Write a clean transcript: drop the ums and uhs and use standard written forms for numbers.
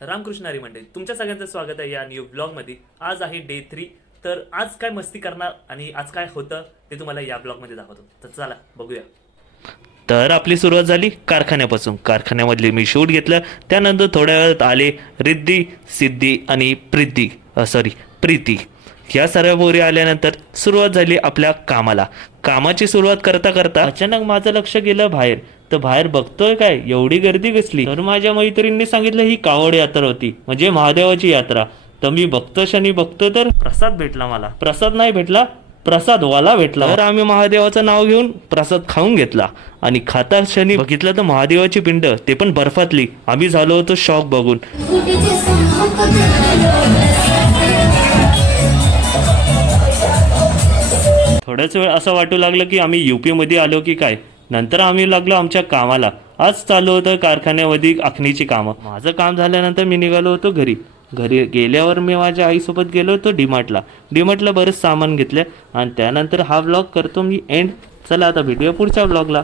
रामकृष्ण हरी मंडळी, तुमच्या सगळ्यांचं स्वागत आहे या न्यू ब्लॉगमध्ये। आज आहे डे 3। तर आज काय मस्ती करणार आणि आज काय होतं ते तुम्हाला या ब्लॉगमध्ये दाखवतो। तर चला बघूया। तर आपली सुरुवात झाली कारखान्यापासून। कारखान्यामधले मी शूट घेतलं, त्यानंतर थोड्या वेळात आले रिद्धी, सिद्धी आणि प्रीती। ह्या सर्व पोरी आल्यानंतर सुरुवात झाली आपल्या कामाला। कामाची सुरुवात करता करता अचानक माझं लक्ष गेलं बाहेर। तर बाहेर बघतोय काय एवढी गर्दी कसली। तर माझ्या मैत्रिणींनी सांगितलं ही कावड यात्रा होती, म्हणजे महादेवाची यात्रा। तर मी बघतो तर प्रसाद भेटला मला। प्रसाद नाही भेटला, प्रसादवाला भेटला। तर आम्ही महादेवाचं नाव घेऊन प्रसाद खाऊन घेतला आणि खाता क्षणी बघितलं तर महादेवाची पिंड, ते पण बर्फातली। आम्ही झालो होतो शॉक बघून। थोड्याच वेळ असं वाटू लागलं की आम्ही यूपी मध्ये आलो की काय। नंतर आम्ही लागलो आमच्या कामाला। आज चालू होतं कारखान्यामध्ये आखणीची कामं। माझं काम झाल्यानंतर मी निघालो होतो घरी गेल्यावर मी माझ्या आईसोबत गेलो होतो डीमार्टला बरेच सामान घेतलं आणि त्यानंतर हा व्लॉग करतो मी एंड। चला आता भेटूया पुढच्या व्लॉगला।